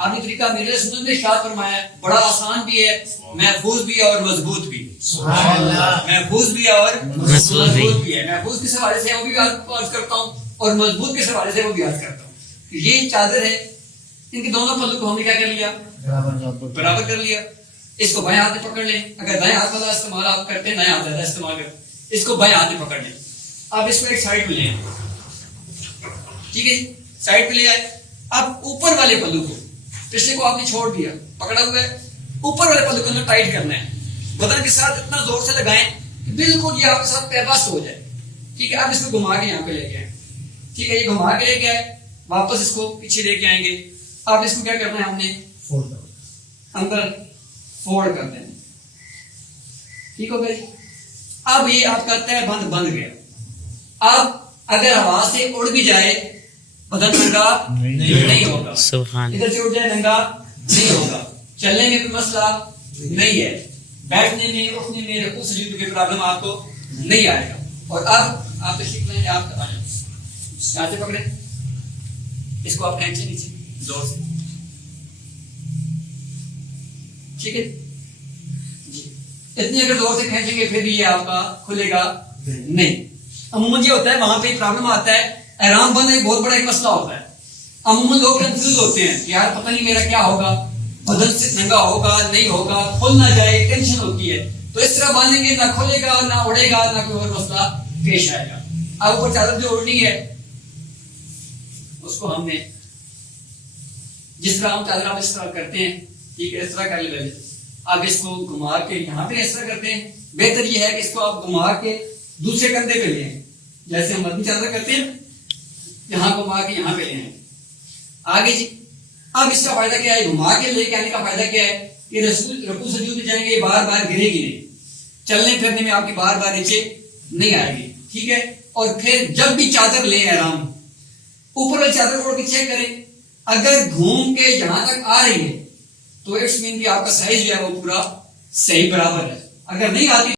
آپ نے طریقہ میرے سنت نے ارشاد فرمایا ہے، بڑا آسان بھی ہے، محفوظ بھی ہے اور مضبوط بھی. سبحان اللہ. محفوظ بھی ہے اور مضبوط بھی ہے. محفوظ کس حوالے سے وہ بھی عرض کرتا ہوں اور مضبوط کس حوالے سے وہ بھی عرض کرتا ہوں. یہ چادر ہے، ان کے دونوں پہلو کو ہم نے کیا کر لیا؟ برابر کر لیا. اس کو بائیں ہاتھ میں پکڑ لیں. اگر دائیں ہاتھ والا استعمال آپ کرتے ہیں، دائیں ہاتھ زیادہ استعمال کرتے، اس کو بائیں ہاتھ میں پکڑ لیں. آپ اس کو ایک سائڈ پہ لے آئیں. ٹھیک ہے جی، سائڈ پہ لے آئے. اب اوپر والے پلو کو، پچھلے کو آپ نے چھوڑ دیا، پکڑا ہوا ہے، اوپر والے پلو کو اندر ٹائٹ کرنا ہے. بدن کے ساتھ اتنا زور سے لگائیں کہ بالکل یہ آپ کے ساتھ پیبست ہو جائے. ٹھیک ہے، اب اس کو گھما کے یہاں پہ لے کے آئیں. ٹھیک ہے، یہ گھما کے لے کے آئے، واپس اس کو پیچھے لے کے آئیں گے. اب اس کو کیا کرنا ہے؟ ہم نے اندر فولڈ کر دینا. ٹھیک ہو گئی. اب یہ آپ کا تہ بند گیا. اب اگر ہوا سے اڑ بھی جائے بدن ننگا نہیں ہوگا. سبحان ادھر سے اڑ جائے ننگا نہیں ہوگا. چلنے میں کوئی مسئلہ نہیں ہے. بیٹھنے میں، اٹھنے میں، رکوع سجود کی پرابلم آپ کو نہیں آئے گا. اور اب آپ تشریف لیں، آپ یہاں سے پکڑیں، اس کو آپ کھینچیں نیچے زور سے. ٹھیک ہے جی. اتنی اگر زور سے کھینچیں گے پھر بھی یہ آپ کا کھلے گا نہیں. عموماً یہ ہوتا ہے وہاں پہ پرابلم آتا ہے، احرام بند ایک بہت بڑا ایک مسئلہ ہوتا ہے. عموماً لوگ کنفیوز ہوتے ہیں کہ یار پتہ نہیں میرا کیا ہوگا، بدن سے ننگا ہوگا نہیں ہوگا، کھل نہ جائے، ٹینشن ہوتی ہے. تو اس طرح باندھیں گے، نہ کھلے گا نہ اڑے گا نہ کوئی اور مسئلہ پیش آئے گا. اب اوپر چادر جو اڑنی ہے اس کو ہم نے جس طرح ہم چادر آپ اس طرح کرتے ہیں، ٹھیک ہے، اس طرح کر لے. اب اس کو گھما کے یہاں پہ اس طرح کرتے ہیں. بہتر یہ ہے کہ اس کو آپ گھما کے دوسرے کندھے پہ لیں، جیسے ہم مدنی چادر کرتے ہیں، یہاں گھما کے یہاں پہ لیں. آگے جی، اب اس کا فائدہ کیا ہے؟ گھما کے لے کے آنے کا فائدہ کیا ہے کہ رکوع سجود میں جائیں گے بار بار گرے گی نہیں، چلنے پھرنے میں آپ کی بار بار نیچے نہیں آئے گی. ٹھیک ہے. اور پھر جب بھی چادر لیں احرام، اوپر والی چادر کو چیک کریں، اگر گھوم کے یہاں تک آ رہی ہے تو اٹس مین کہ آپ کا سائز جو ہے وہ پورا صحیح برابر ہے. اگر نہیں آتی